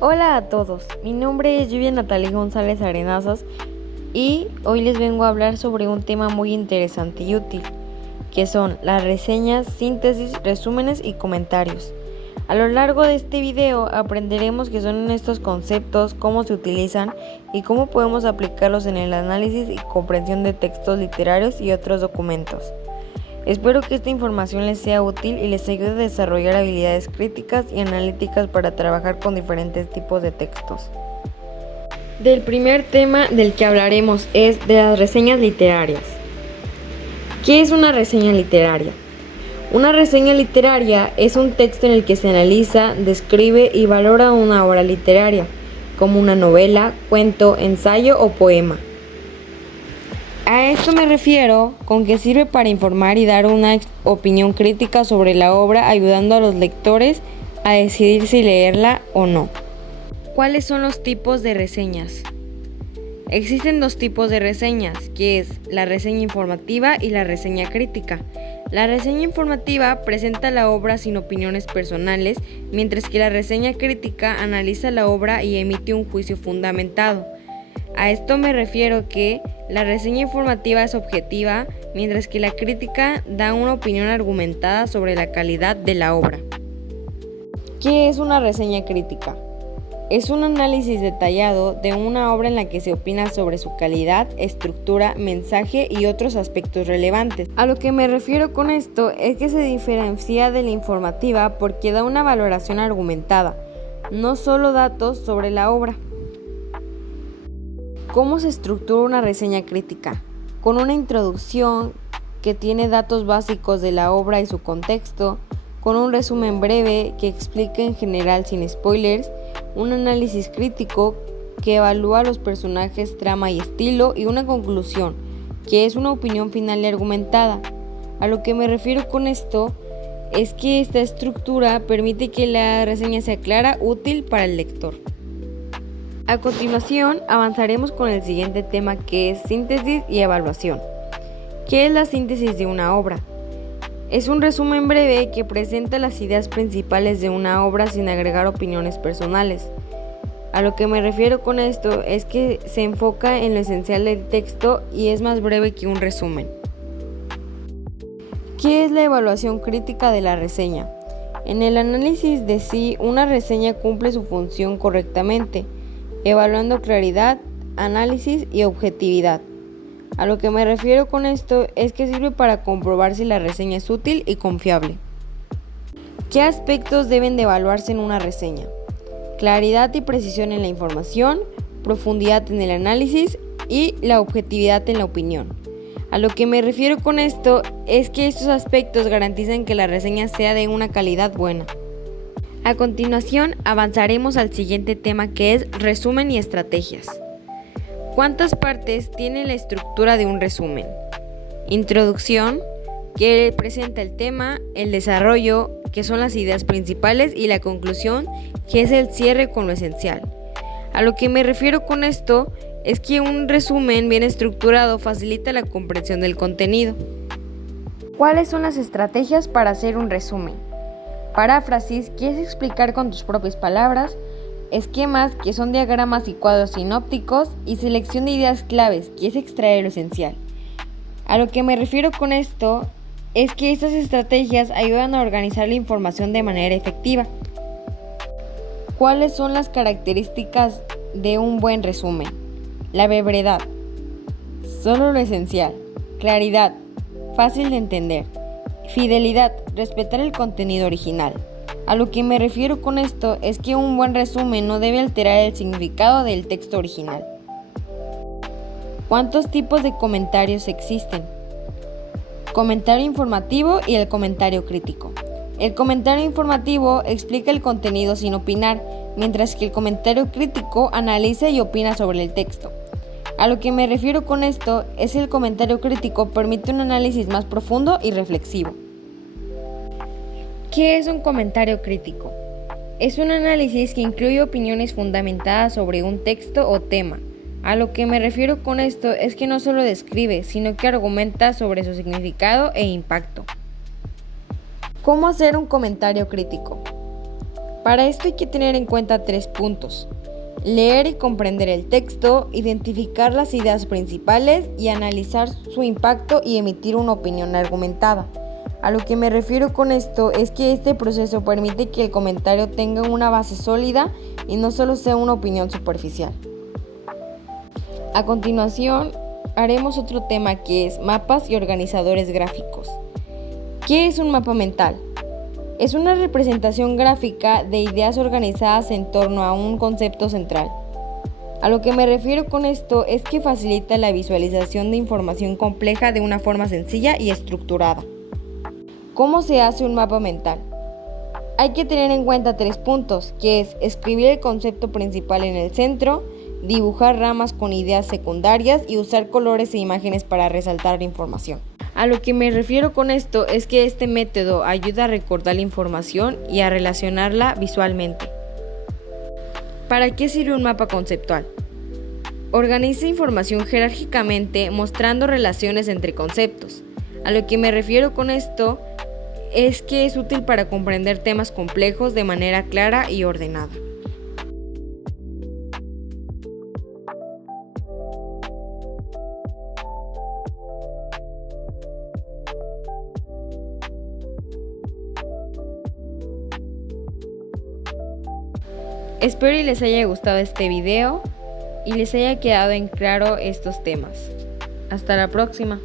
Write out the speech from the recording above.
Hola a todos, mi nombre es Lluvia Natalie González Arenazas y hoy les vengo a hablar sobre un tema muy interesante y útil, que son las reseñas, síntesis, resúmenes y comentarios. A lo largo de este video aprenderemos qué son estos conceptos, cómo se utilizan y cómo podemos aplicarlos en el análisis y comprensión de textos literarios y otros documentos. Espero que esta información les sea útil y les ayude a desarrollar habilidades críticas y analíticas para trabajar con diferentes tipos de textos. Del primer tema del que hablaremos es de las reseñas literarias. ¿Qué es una reseña literaria? Una reseña literaria es un texto en el que se analiza, describe y valora una obra literaria, como una novela, cuento, ensayo o poema. A esto me refiero con que sirve para informar y dar una opinión crítica sobre la obra, ayudando a los lectores a decidir si leerla o no. ¿Cuáles son los tipos de reseñas? Existen dos tipos de reseñas, que es la reseña informativa y la reseña crítica. La reseña informativa presenta la obra sin opiniones personales, mientras que la reseña crítica analiza la obra y emite un juicio fundamentado. A esto me refiero que la reseña informativa es objetiva, mientras que la crítica da una opinión argumentada sobre la calidad de la obra. ¿Qué es una reseña crítica? Es un análisis detallado de una obra en la que se opina sobre su calidad, estructura, mensaje y otros aspectos relevantes. A lo que me refiero con esto es que se diferencia de la informativa porque da una valoración argumentada, no solo datos sobre la obra. ¿Cómo se estructura una reseña crítica? Con una introducción que tiene datos básicos de la obra y su contexto, con un resumen breve que explica en general sin spoilers, un análisis crítico que evalúa los personajes, trama y estilo, y una conclusión, que es una opinión final y argumentada. A lo que me refiero con esto es que esta estructura permite que la reseña sea clara, útil para el lector. A continuación, avanzaremos con el siguiente tema, que es síntesis y evaluación. ¿Qué es la síntesis de una obra? Es un resumen breve que presenta las ideas principales de una obra sin agregar opiniones personales. A lo que me refiero con esto es que se enfoca en lo esencial del texto y es más breve que un resumen. ¿Qué es la evaluación crítica de la reseña? En el análisis de si una reseña cumple su función correctamente, evaluando claridad, análisis y objetividad. A lo que me refiero con esto es que sirve para comprobar si la reseña es útil y confiable. ¿Qué aspectos deben de evaluarse en una reseña? Claridad y precisión en la información, profundidad en el análisis y la objetividad en la opinión. A lo que me refiero con esto es que estos aspectos garantizan que la reseña sea de una calidad buena. A continuación, avanzaremos al siguiente tema, que es resumen y estrategias. ¿Cuántas partes tiene la estructura de un resumen? Introducción, que presenta el tema, el desarrollo, que son las ideas principales, y la conclusión, que es el cierre con lo esencial. A lo que me refiero con esto es que un resumen bien estructurado facilita la comprensión del contenido. ¿Cuáles son las estrategias para hacer un resumen? Paráfrasis, que es explicar con tus propias palabras. Esquemas, que son diagramas y cuadros sinópticos. Y selección de ideas claves, que es extraer lo esencial. A lo que me refiero con esto es que estas estrategias ayudan a organizar la información de manera efectiva. ¿Cuáles son las características de un buen resumen? La brevedad, solo lo esencial. Claridad, fácil de entender. Fidelidad, respetar el contenido original. A lo que me refiero con esto es que un buen resumen no debe alterar el significado del texto original. ¿Cuántos tipos de comentarios existen? Comentario informativo y el comentario crítico. El comentario informativo explica el contenido sin opinar, mientras que el comentario crítico analiza y opina sobre el texto. A lo que me refiero con esto es que el comentario crítico permite un análisis más profundo y reflexivo. ¿Qué es un comentario crítico? Es un análisis que incluye opiniones fundamentadas sobre un texto o tema. A lo que me refiero con esto es que no solo describe, sino que argumenta sobre su significado e impacto. ¿Cómo hacer un comentario crítico? Para esto hay que tener en cuenta 3 puntos. Leer y comprender el texto, identificar las ideas principales y analizar su impacto y emitir una opinión argumentada. A lo que me refiero con esto es que este proceso permite que el comentario tenga una base sólida y no solo sea una opinión superficial. A continuación, haremos otro tema que es mapas y organizadores gráficos. ¿Qué es un mapa mental? Es una representación gráfica de ideas organizadas en torno a un concepto central. A lo que me refiero con esto es que facilita la visualización de información compleja de una forma sencilla y estructurada. ¿Cómo se hace un mapa mental? Hay que tener en cuenta 3 puntos, que es escribir el concepto principal en el centro, dibujar ramas con ideas secundarias y usar colores e imágenes para resaltar la información. A lo que me refiero con esto es que este método ayuda a recordar la información y a relacionarla visualmente. ¿Para qué sirve un mapa conceptual? Organiza información jerárquicamente mostrando relaciones entre conceptos. A lo que me refiero con esto es que es útil para comprender temas complejos de manera clara y ordenada. Espero y les haya gustado este video y les haya quedado en claro estos temas. Hasta la próxima.